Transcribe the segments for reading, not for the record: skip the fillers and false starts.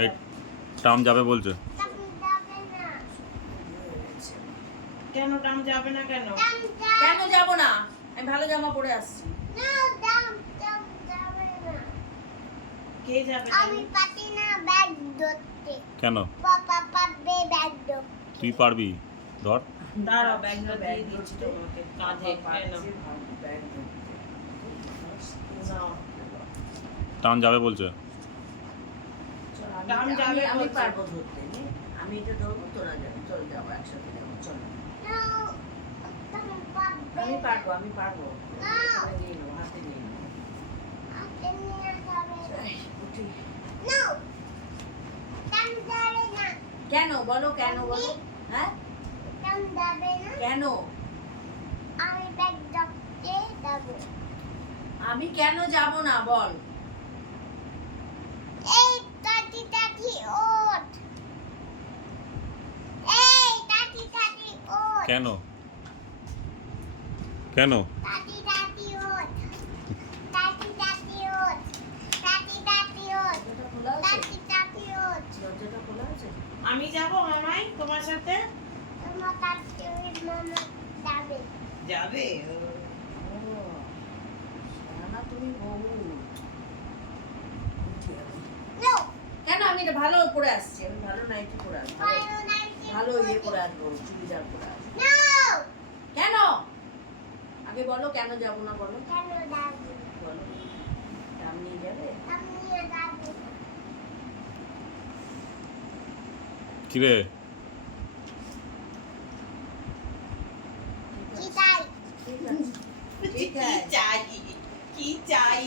এই টাম যাবে বলছে। কেন টাম যাবে না? কেন কেন যাব না? আমি ভালো জামা পরে আসছি। কে যাবে? আমি পারি না ব্যাগ ধরতে। কেন পাপা পারবে ব্যাগ ধরতে। তুই পারবি? ধর। দাঁড়াও, ব্যাগটা দিয়ে দিচ্ছি তোমাকে কাঁধে। ব্যাগ নাও। টাম যাবে বলছে। টাম যাবে আমি বলছে। পারবো ধরতে। আমি এটা ধরবো, তোরা যাবি। চল যাবো, একসাথে যাবো। চল। No, তুমি পারবে। আমি পারবো। না। এখানে নিয়ে নেবো, হাতে নিয়ে নেবো। হাতে নিয়ে যাবে। এই, উঠি। No, টান যাবে না। কেন বলো, কেন বলো? হ্যাঁ, টান যাবে না। কেন? আমি ব্যাগ ধরতে যাবো। আমি কেন যাব না বল? এই তাতি ওঠ। এই তাতি ওঠ। কেন কেন তাতি ওঠ। তাতি ওঠ। তাতি ওঠ। দরজাটা খোলা আছে? তাতি ওঠ। দরজাটা খোলা আছে? আমি যাব মামাই তোমার সাথে? তোমার তাতি মামা যাবে। যাবে? ও, না তুমি বহু। No, কেন? আমি এটা ভালো পরে আসছি। আমি ভালো নাইটি পরে আসবো। ভালো নাইটি ভালো ইয়ে পরে আসবো, চুড়িদার পরে আসবো। No, কেন? আগে বলো কেন যাব না, বলো। কেন যাবে? বলো। দাম নিয়ে যাবে? আমি যাবো। কিরে কি চাই? ঠিক আছে। ঠিক কি আছে। চাই? কি চাই?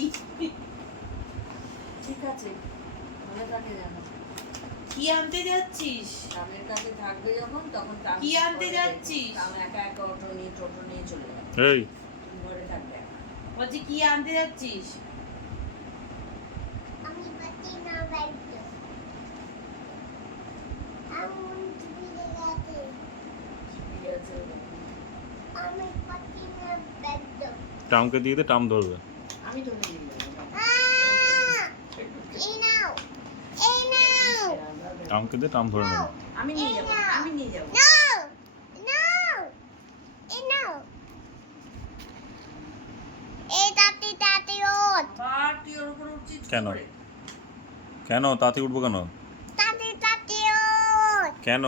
ঠিক আছে, মনে থাকে জানো। কি আনতে যাচ্ছিস? দামের কাছে থাকবে যখন, তখন দাম কি আনতে করে যাচ্ছিস? দেবে। দাম একা একা টোটো নিয়ে চলে যাবে। এই তুমি ঘরে থাকবে একা। বলছি কি আনতে যাচ্ছিস? আমি পাতি না ব্যাগ ধরতে। আমি চুপিয়ে গেছে। ঠিক আছে। আমি পাতি না ব্যাগ ধরতে। টামকে দিয়ে দে, টাম ধরবে। আমি ধরে নিয়ে যাবো। এই নাও। এই নাও। টামকে দে, টাম ধরে নেবে। আমি নিয়ে যাবো, আমি নিয়ে যাবো। No, no. এই নাও। এই তাতি ওঠ। আবার তুই ওর উপর উঠছিস কি কেন? করে? কেন তাতে উঠবো কেন? তাতি ওঠ। কেন